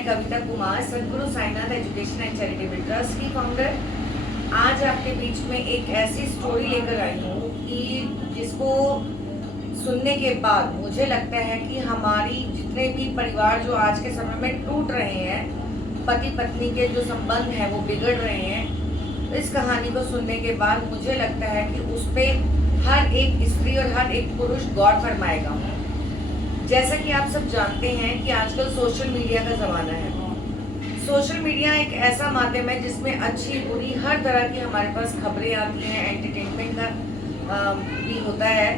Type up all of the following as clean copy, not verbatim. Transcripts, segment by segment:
मैं कविता कुमार, सदगुरु Sainath education and charitable trust की फाउंडर। आज आपके बीच में एक ऐसी स्टोरी लेकर आई हूँ कि जिसको सुनने के बाद मुझे लगता है कि हमारी जितने भी परिवार जो आज के समय में टूट रहे हैं, पति पत्नी के जो संबंध हैं वो बिगड़ रहे हैं, इस कहानी को सुनने के बाद मुझे लगता है कि उस पर हर एक स्त्री और हर एक पुरुष गौर फरमाएगा। जैसा कि आप सब जानते हैं कि आजकल सोशल मीडिया का ज़माना है। सोशल मीडिया एक ऐसा माध्यम है जिसमें अच्छी बुरी हर तरह की हमारे पास खबरें आती हैं, एंटरटेनमेंट का भी होता है,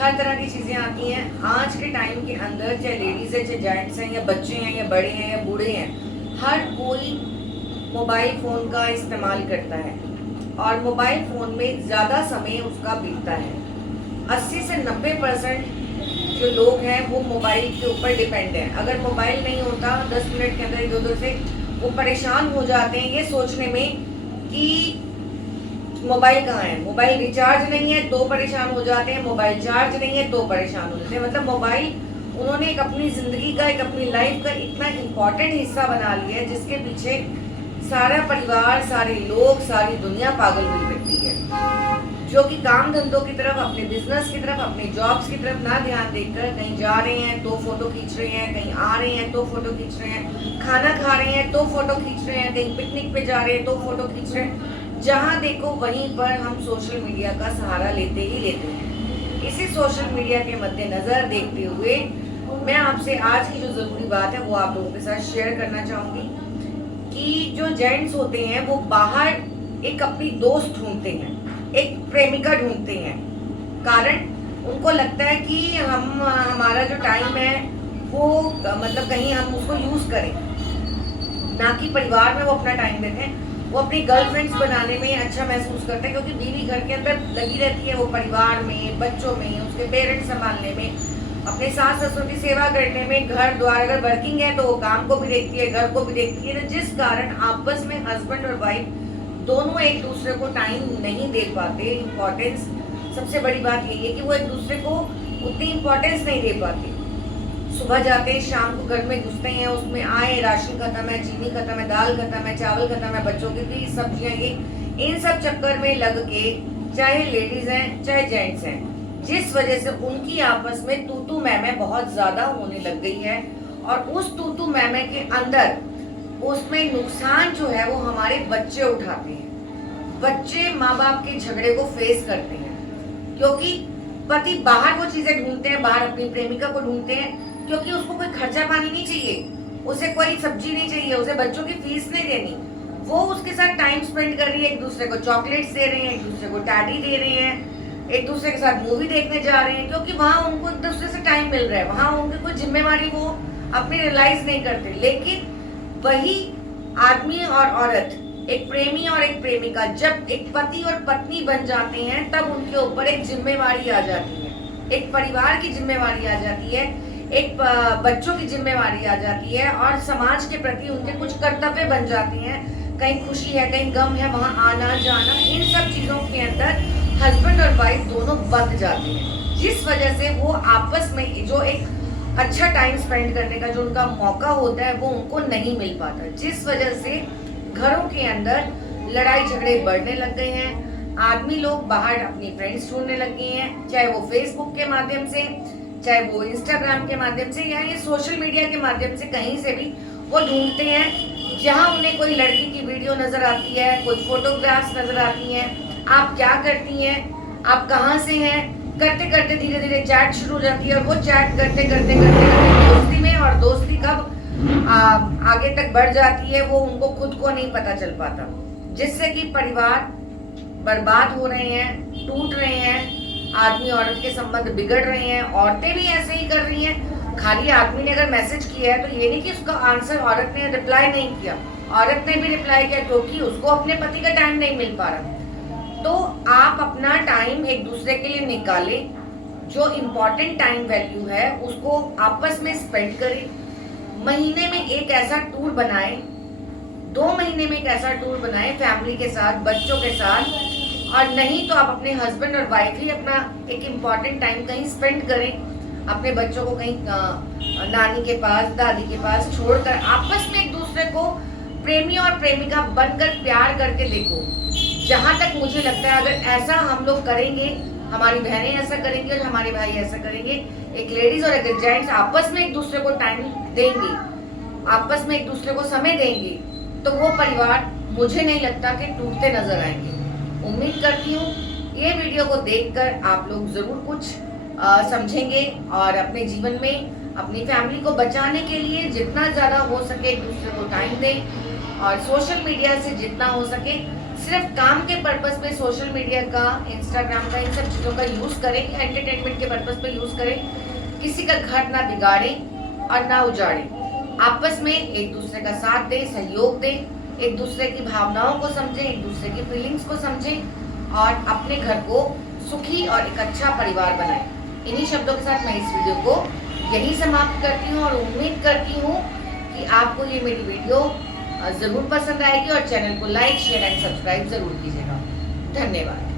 हर तरह की चीज़ें आती हैं। आज के टाइम के अंदर चाहे लेडीज़ है, चाहे जेंट्स हैं, या बच्चे हैं, या बड़े हैं, या बूढ़े हैं, हर कोई मोबाइल फ़ोन का इस्तेमाल करता है और मोबाइल फ़ोन में ज़्यादा समय उसका बीतता है। 80 से 90% जो लोग हैं वो मोबाइल के ऊपर डिपेंड हैं। अगर मोबाइल नहीं होता 10 मिनट के अंदर इधर-उधर से वो परेशान हो जाते हैं ये सोचने में कि मोबाइल कहाँ है। मोबाइल रिचार्ज नहीं है तो परेशान हो जाते हैं, मोबाइल चार्ज नहीं है तो परेशान हो जाते हैं। मतलब मोबाइल उन्होंने एक अपनी ज़िंदगी का, एक अपनी लाइफ का इतना इम्पॉर्टेंट हिस्सा बना लिया है जिसके पीछे सारा परिवार, सारे लोग, सारी दुनिया पागल हुई फिरती है, जो कि काम धंधों की तरफ, अपने बिजनेस की तरफ, अपने जॉब्स की तरफ ना ध्यान देकर कहीं जा रहे हैं तो फोटो खींच रहे हैं, कहीं आ रहे हैं तो फोटो खींच रहे हैं, खाना खा रहे हैं तो फोटो खींच रहे हैं, कहीं पिकनिक पे जा रहे हैं तो फोटो खींच रहे हैं। जहाँ देखो वहीं पर हम सोशल मीडिया का सहारा लेते ही लेते हैं। इसी सोशल मीडिया के मद्देनजर देखते हुए मैं आपसे आज की जो ज़रूरी बात है वो आप लोगों के साथ शेयर करना चाहूँगी कि जो जेंट्स होते हैं वो बाहर एक अपनी दोस्त ढूंढते हैं, एक प्रेमिका ढूंढते हैं। कारण उनको लगता है कि हमारा जो टाइम है वो मतलब कहीं हम उसको यूज़ करें, ना कि परिवार में वो अपना टाइम देते हैं। वो अपनी गर्लफ्रेंड्स बनाने में अच्छा महसूस करते हैं क्योंकि बीवी घर के अंदर लगी रहती है, वो परिवार में, बच्चों में, उसके पेरेंट्स संभालने में, अपने सास ससुर की सेवा करने में, घर द्वार, अगर वर्किंग है तो वो काम को भी देखती है, घर को भी देखती है, जिस कारण आपस में हस्बैंड और वाइफ दोनों एक दूसरे को टाइम नहीं दे पाते। इम्पोर्टेंस, सबसे बड़ी बात यही है कि वो एक दूसरे को उतनी इम्पोर्टेंस नहीं दे पाते। सुबह जाते हैं, शाम को घर में घुसते हैं, उसमें आए राशन खत्म है, चीनी खत्म है, दाल खत्म है, चावल खत्म है, बच्चों की फीस, सब्जियां, ये इन सब चक्कर में लग के, चाहे लेडीज हैं चाहे जेंट्स हैं, जिस वजह से उनकी आपस में तू मैं बहुत ज्यादा होने लग गई है। और उस तू मैं के अंदर उसमें नुकसान जो है वो हमारे बच्चे उठाते हैं। बच्चे माँ बाप के झगड़े को फेस करते हैं क्योंकि पति बाहर वो चीजें ढूंढते हैं, बाहर अपनी प्रेमिका को ढूंढते हैं क्योंकि उसको कोई खर्चा पानी नहीं चाहिए, उसे कोई सब्जी नहीं चाहिए, उसे बच्चों की फीस नहीं देनी, वो उसके साथ टाइम स्पेंड कर रही है, एक दूसरे को चॉकलेट्स दे रहे हैं, एक दूसरे को टैडी दे रहे हैं, एक दूसरे के साथ मूवी देखने जा रहे हैं क्योंकि वहां उनको एक दूसरे से टाइम मिल रहा है, वहां उनकी कोई जिम्मेवारी वो अपनी रियलाइज नहीं करते। लेकिन वही आदमी और औरत, एक प्रेमी और एक प्रेमिका, जब एक पति और पत्नी बन जाते हैं तब उनके ऊपर एक जिम्मेवारी आ जाती है, एक परिवार की जिम्मेवारी आ जाती है, एक बच्चों की जिम्मेवारी आ जाती है और समाज के प्रति उनके कुछ कर्तव्य बन जाते हैं। कहीं खुशी है, कहीं गम है, वहां आना जाना, इन सब चीजों के अंदर हस्बैंड और वाइफ दोनों बंध जाते हैं, जिस वजह से वो आपस में जो एक अच्छा टाइम स्पेंड करने का जो उनका मौका होता है वो उनको नहीं मिल पाता, जिस वजह से घरों के अंदर लड़ाई झगड़े बढ़ने लग गए हैं। आदमी लोग बाहर अपनी फ्रेंड्स ढूंढने लग गए हैं, चाहे वो फेसबुक के माध्यम से, चाहे वो इंस्टाग्राम के माध्यम से, या ये सोशल मीडिया के माध्यम से, कहीं से भी वो ढूंढते हैं जहां उन्हें कोई लड़की की वीडियो नजर आती है, कोई फोटोग्राफ्स नजर आती हैं, आप क्या करती हैं, आप कहाँ से हैं, करते करते धीरे धीरे चैट शुरू हो जाती है और वो चैट करते करते करते करते दोस्ती में, और दोस्ती कब आगे तक बढ़ जाती है वो उनको खुद को नहीं पता चल पाता, जिससे कि परिवार बर्बाद हो रहे हैं, टूट रहे हैं, आदमी औरत के संबंध बिगड़ रहे हैं। औरतें भी ऐसे ही कर रही हैं। खाली आदमी ने अगर मैसेज किया है तो ये नहीं कि उसका आंसर औरत ने रिप्लाई नहीं किया, औरत ने भी रिप्लाई किया क्योंकि उसको अपने पति का टाइम नहीं मिल पा रहा। तो आप अपना टाइम एक दूसरे के लिए निकालें, जो इम्पोर्टेंट टाइम वैल्यू है उसको आपस में स्पेंड करें। महीने में एक ऐसा टूर बनाएं, 2 महीने में एक ऐसा टूर बनाएं फैमिली के साथ, बच्चों के साथ, और नहीं तो आप अपने हस्बैंड और वाइफ ही अपना एक इम्पॉर्टेंट टाइम कहीं स्पेंड करें, अपने बच्चों को कहीं नानी के पास, दादी के पास छोड़कर आपस में एक को प्रेमी और प्रेमिका बनकर प्यार करके देखो। जहां तक मुझे लगता है अगर ऐसा हम लोग करेंगे, हमारी बहनें ऐसा करेंगी और हमारे भाई ऐसा करेंगे, एक लेडीज और एक जेंट्स आपस में एक दूसरे को टाइम देंगे, आपस में एक दूसरे को समय देंगे, तो वो परिवार मुझे नहीं लगता कि टूटते नजर आएंगे। उम्मीद करती हूँ ये वीडियो को देखकर आप लोग जरूर कुछ समझेंगे और अपने जीवन में अपनी फैमिली को बचाने के लिए जितना ज़्यादा हो सके एक दूसरे को टाइम दें और सोशल मीडिया से जितना हो सके सिर्फ काम के पर्पस पे सोशल मीडिया का, इंस्टाग्राम का, इन सब चीज़ों का यूज़ करें, एंटरटेनमेंट के पर्पस पे यूज़ करें। किसी का घर ना बिगाड़ें और ना उजाड़ें। आपस में एक दूसरे का साथ दें, सहयोग दें, एक दूसरे की भावनाओं को समझें, एक दूसरे की फीलिंग्स को समझें और अपने घर को सुखी और एक अच्छा परिवार बनाएं। इन्हीं शब्दों के साथ मैं इस वीडियो को यही समाप्त करती हूँ और उम्मीद करती हूँ कि आपको ये मेरी वीडियो ज़रूर पसंद आएगी और चैनल को लाइक, शेयर एंड सब्सक्राइब ज़रूर कीजिएगा। धन्यवाद।